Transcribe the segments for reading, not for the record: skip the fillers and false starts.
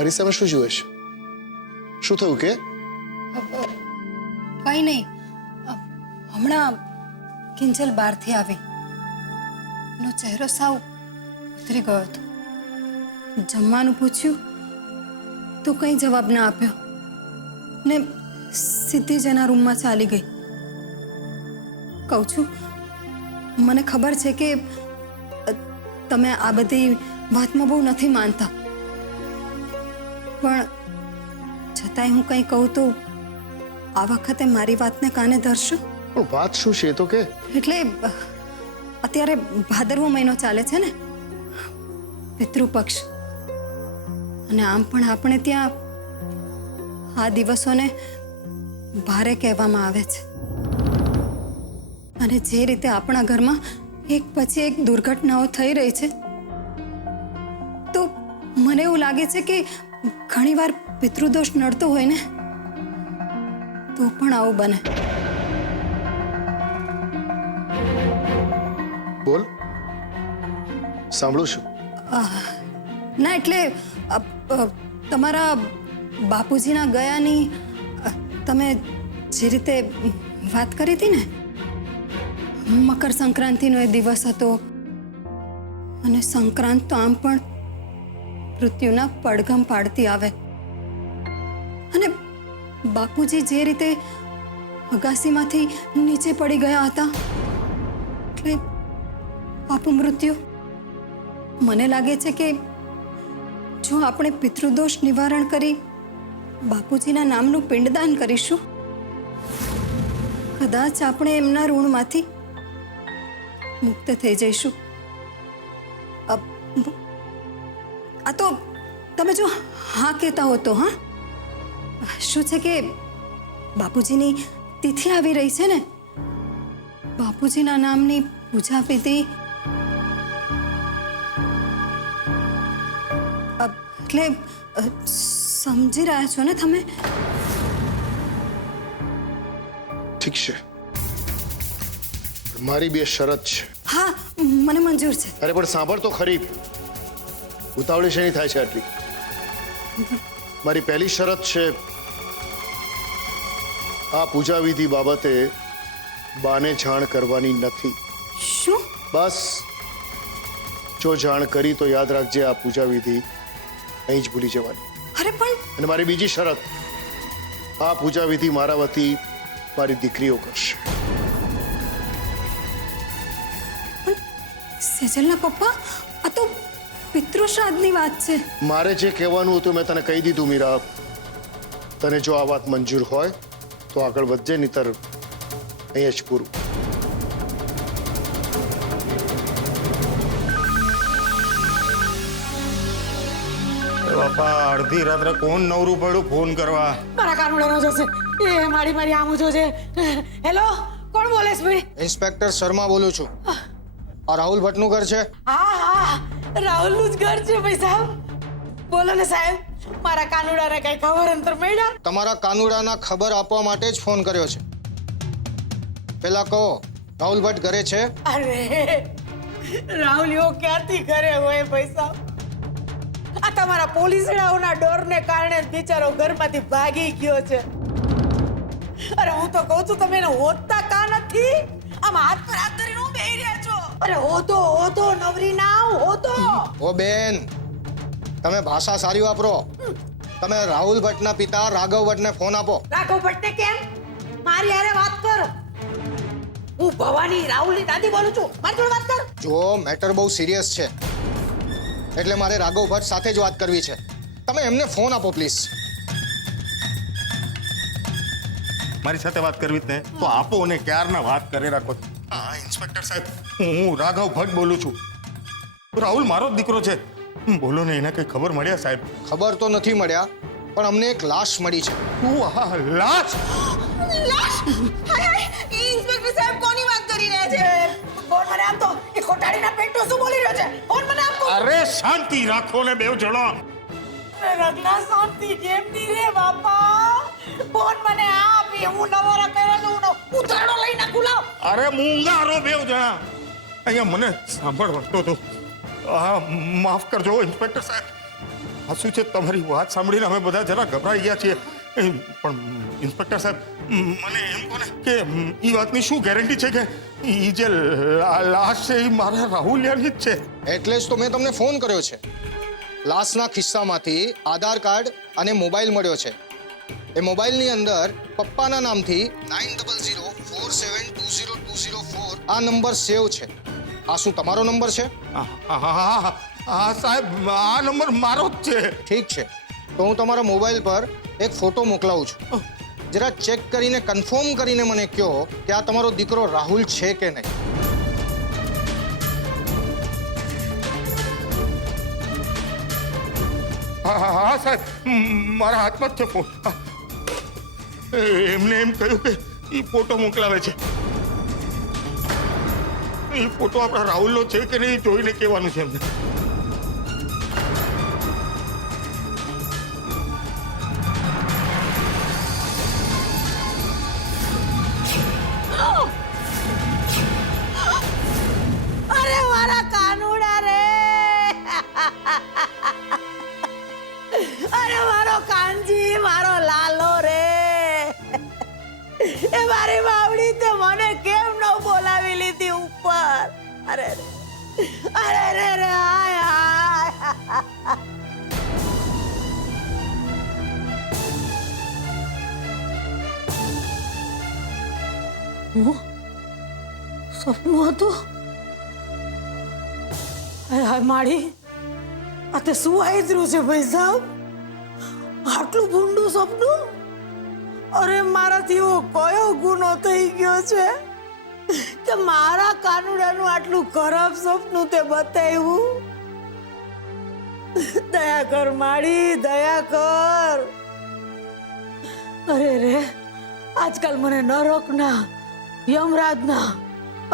મારી સામે શું જુએ છે? શું થયું કે? કઈ નહીં, હમણાં કિંજલ બહારથી આવી, એનો ચહેરો સાવ ઉતરી ગયો હતો. જમવાનું પૂછ્યું તો કંઈ જવાબ ના આપ્યો ને સીધી જ એના રૂમમાં ચાલી ગઈ. કહું છું, મને ખબર છે કે તમે આ બધી વાતમાં બહુ નથી માનતા, પણ છતાંય હું કંઈ કહું તો આ વખતે મારી વાતને કાને ધરશો? પણ વાત શું છે એ તો કે. એટલે અત્યારે ભાદરવો મહિનો ચાલે છે ને, પિતૃપક્ષ, અને આમ પણ આપણે ત્યાં આ દિવસોને ભારે કહેવામાં આવે છે. અને જે રીતે આપણા ઘરમાં એક પછી એક દુર્ઘટનાઓ થઈ રહી છે, તો મને એવું લાગે છે કે ઘણીવાર પિતૃદોષ નડતો હોય ને તો પણ આવું બને. બોલ, સાંભળું છું. ના એટલે તમારા બાપુજીના ગયાની તમે જે રીતે વાત કરી હતી ને, મકર સંક્રાંતિનો એ દિવસ હતો, અને સંક્રાંત તો આમ પણ મૃત્યુના પડઘમ પાડતી આવે, અને બાપુજી જે રીતે અગાસીમાંથી નીચે પડી ગયા હતા એટલે અપમૃત્યુ. મને લાગે છે કે જો આપણે પિતૃદોષ નિવારણ કરી બાપુજીના નામનું પિંડદાન કરીશું, કદાચ આપણે એમના ઋણમાંથી મુક્ત થઈ જઈશું. આ તો તમે જો હા કહેતા હો તો. હા, શું છે કે બાપુજીની તિથિ આવી રહી છે ને, બાપુજીના નામની પૂજા વિધિ, એટલે સમજી રહ્યા છો ને તમે? ઠીક છે, મારી બે શરત છે. હા, મને મંજૂર છે. અરે પણ સાંભળ તો ખરી, ઉતાવળી શેની થાય છે આટલી? મારી પહેલી શરત છે, આ પૂજા વિધિ બાબતે બાને જાણ કરવાની નથી. શું? બસ, જો જાણ કરી તો યાદ રાખજે, આ પૂજા વિધિ અહીં જ ભૂલી જવાની. અરે પણ અને મારી બીજી શરત, આ પૂજા વિધિ મારા વતી મારી દીકરીઓ કરશે. સેજલના પપ્પા, આ તો પિતૃશ્રાદ્ધની વાત છે. મારે જે કહેવાનું હતું મેં તને કહી દીધું મીરા. તને જો આ વાત મંજૂર હોય તો આગળ વધજે, નહીતર અહીંયા જ પૂરું. બાપા, અડધી રાત્રે કોણ નવરું પડ્યું ફોન કરવા? મારા કાનુડાનો જશે એ મારી આમ જોજે. હેલો, કોણ બોલે છે ભાઈ? ઇન્સ્પેક્ટર શર્મા બોલું છું. આ રાહુલ ભટ્ટનું ઘર છે? હા, રાહુલનું જ ઘર છે ભાઈ સાહેબ. બોલો ને સાહેબ, મારા કાનુડાને કઈ ખબર અંતર મળ્યા? તમારા કાનુડાના ખબર આપવા માટે જ ફોન કર્યો છે. પેલા કહો, રાહુલ ભટ્ટ ઘરે છે? અરે રાહુલ એવો ક્યાંથી ઘરે હોય ભાઈ સાહેબ? આ તમારા પોલીસડાઓના ડરને કારણે બિચારો ઘરમાંથી ભાગી ગયો છે. અરે હું તો કહું છું, તમે એને હોદતા કા નથી? આમ હાથ પર હાથ ધરીને હું બેહી રહ્યા છો? અરે હોદો નવરી ના હોદો. ઓ બેન, તમે ભાષા સારી વાપરો. તમે રાહુલ ભટ્ટના પિતા રાઘવ ભટ્ટને ફોન આપો. રાઘવ ભટ્ટને કેમ? મારી હારે વાત કર. હું ભવાની રાહુલની દાદી બોલું છું, મારી જોડે વાત કર. જો મેટર બહુ સિરિયસ છે, એટલે મારે રાઘવ ભટ્ટ સાથે જ વાત કરવી છે. તમે એમને ફોન આપો પ્લીઝ. મારી સાથે વાત કરવી જ ને તો આપો, ને ક્યારના વાત કરે રાખો. હા ઇન્સ્પેક્ટર સાહેબ, હું રાઘવ ભટ્ટ બોલું છું. રાહુલ મારો જ દીકરો છે. બોલો ને, એને કઈ ખબર મળ્યા સાહેબ? ખબર તો નથી મળ્યા, પણ અમને એક લાશ મળી છે. હા, લાશ? લાશ? હાય ઇન્સ્પેક્ટર સાહેબ કોની વાત કરી રહ્યા છે? ફોન મને આપતો. એ કોટાડીના પેટનો શું બોલી રહ્યો છે? ફોન મને આપો. અરે શાંતિ રાખો ને બેવ જણો. રગના શાંતિ કેમ ની રે બાપા? ફોન મને આપ. હું નવરા કર્યો છું, ઉતરાડો લઈ નાખું. લાવ. અરે મૂંગારો બેવ જણા. અહીંયા મને સાંભળતો હતો. હા, માફ કરજો ઇન્સ્પેક્ટર સાહેબ. આ શું છે, તમારી વાત સાંભળીને અમે બધા જરા ગભરાઈ ગયા છીએ. પણ ઇન્સ્પેક્ટર સાહેબ, મને એમ કહો ને કે એ વાતની શું ગેરંટી છે કે એ જે લાશ છે એ મારા રાહુલિયાની જ છે? એટલે જ તો મેં તમને ફોન કર્યો છે. લાશના ખિસ્સામાંથી આધાર કાર્ડ અને મોબાઈલ મળ્યો છે. એ મોબાઈલની અંદર પપ્પાના નામથી 9004720204 આ નંબર સેવ છે. આ શું તમારો નંબર છે? હા સાહેબ, આ નંબર મારો જ છે. ઠીક છે, તો હું તમારા મોબાઈલ પર એક ફોટો મોકલાવું છું. જરા ચેક કરીને કન્ફર્મ કરીને મને કહો કે આ તમારો દીકરો રાહુલ છે કે નહીં. હા સાહેબ, મારા હાથમાં જ છે ફોન. એમને એમ કહ્યું કે એ ફોટો મોકલાવે છે. એ ફોટો આપણા રાહુલનો છે કે નહીં જોઈને કહેવાનું છે એમને. અરે મારા કાનુડા રે, અરે મારો કાનજી, મારો લાલો રે, એ મારી બાવડી તે મને કેમ ન બોલાવી લીધી ઉપર? અરે અરે રે રે, હાય હાય. સપનું હતું? હાય માડી, આ તે શું આયત્રું છે ભાઈ સાહેબ? આટલું ભૂંડું સપનું? અરે મારાથી એવો કયો ગુનો થઈ ગયો છે કે મારા કાનુડાનું આટલું ખરાબ સપનું તે બતાવ્યું? દયા કર માડી, દયા કર. અરે રે, આજકાલ મને નરકના, યમરાજના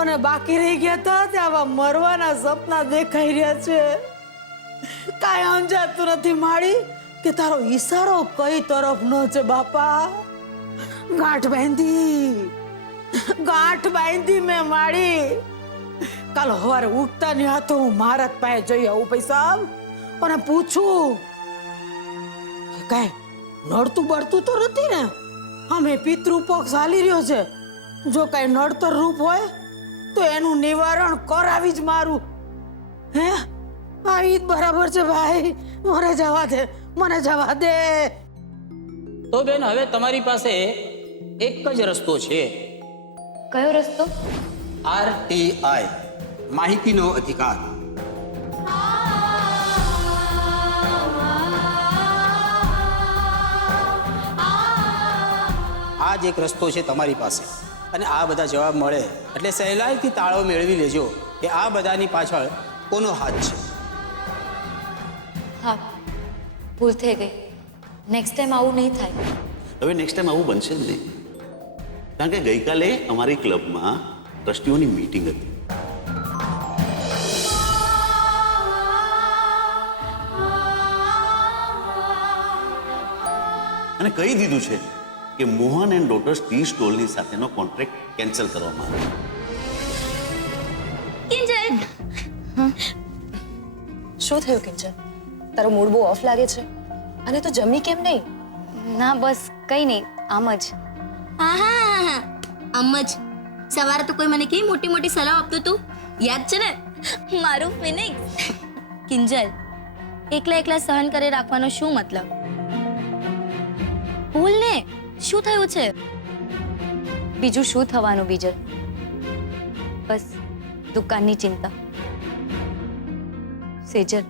અને બાકી રહી ગયા હતા તે આવા મરવાના સપના દેખાઈ રહ્યા છે. કાંઈ સમજાતું નથી માડી કે તારો ઈશારો કઈ તરફનો છે બાપા. ગાંઠ બાંધી મેં માડી. કાલ સવારે ઉઠતા ની હાથો હું મહારાજ પાસે જઈ આવું પૈસા અને પૂછું કે કાંઈ નડતું બળતું તો નથી ને? અમે પિતૃપક્ષ હાલી રહ્યો છે. જો કાંઈ નડતર રૂપ હોય તો એનું નિવારણ કરાવી જ મારું. હે, આ ઈ જ બરાબર છે ભાઈ. મને જવા દે, મને જવા દે. તો બેન, હવે તમારી પાસે એક જ રસ્તો છે. કયો રસ્તો? RTI, માહિતીનો અધિકાર. આ જ એક રસ્તો છે તમારી પાસે, અને આ બધા જવાબ મળે એટલે સહેલાઈથી તાળો મેળવી લેજો કે આ બધાની પાછળ કોનો હાથ છે. હા, ભૂલ થઈ ગઈ. નેક્સ્ટ ટાઈમ આવું નહીં થાય. હવે નેક્સ્ટ ટાઈમ આવું બનશે જ નહીં, કારણ કે ગઈકાલે અમારી ક્લબમાં ટ્રસ્ટીઓની મીટિંગ હતી. અને કહી દીધું છે કે મોહન એન્ડ ડોટર્સ ટી સ્ટોલની સાથેનો કોન્ટ્રાક્ટ કેન્સલ કરવામાં આવે. કિંજલ, શું થયું કિંજલ? તારો મૂડ બહુ ઓફ લાગે છે. અને તું જમી કેમ નહીં? ના બસ કંઈ નહીં, આમ જ. આહા, આમ જ. સવારે તો કોઈ મને કેવી મોટી મોટી સલાહ આપતું તું, યાદ છે ને? મારું ફિનિક્સ. કિંજલ, એકલા એકલા સહન કરી રાખવાનો શું મતલબ? બોલ ને, શું થયું છે? બીજું શું થવાનું બીજલ? બસ દુકાનની ચિંતા. સેજલ,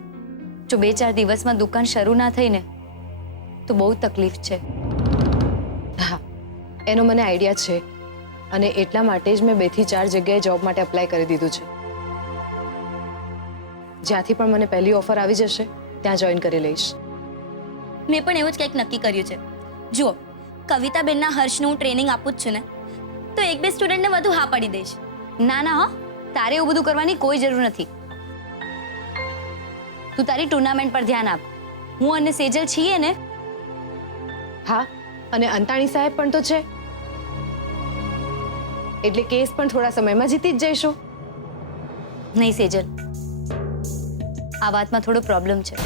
જો 2-4 દિવસમાં દુકાન શરૂ ના થઈ ને તો બહુ તકલીફ છે. હા, એનો મને આઈડિયા છે અને એટલા માટે જ મેં 2 થી 4 જગ્યાએ જોબ માટે અપ્લાય કરી દીધું છે. જ્યાંથી પણ મને પહેલી ઓફર આવી જશે ત્યાં જોઈન કરી લઈશ. મેં પણ એવું જ કંઈક નક્કી કર્યું છે. જુઓ, કવિતાબેનના હર્ષનું હું ટ્રેનિંગ આપું જ છું ને, તો 1-2 સ્ટુડન્ટને વધુ હા પાડી દઈશ. ના ના, હો, તારે એવું બધું કરવાની કોઈ જરૂર નથી. તું તારી ટુર્નામેન્ટ પર ધ્યાન આપ. હું અને સેજલ છીએ ને. હા, અને અંતાણી સાહેબ પણ તો છે, એટલે કેસ પણ થોડા સમયમાં જીતી જ જઈશું. નહીં સેજલ, આ વાતમાં થોડો પ્રોબ્લેમ છે.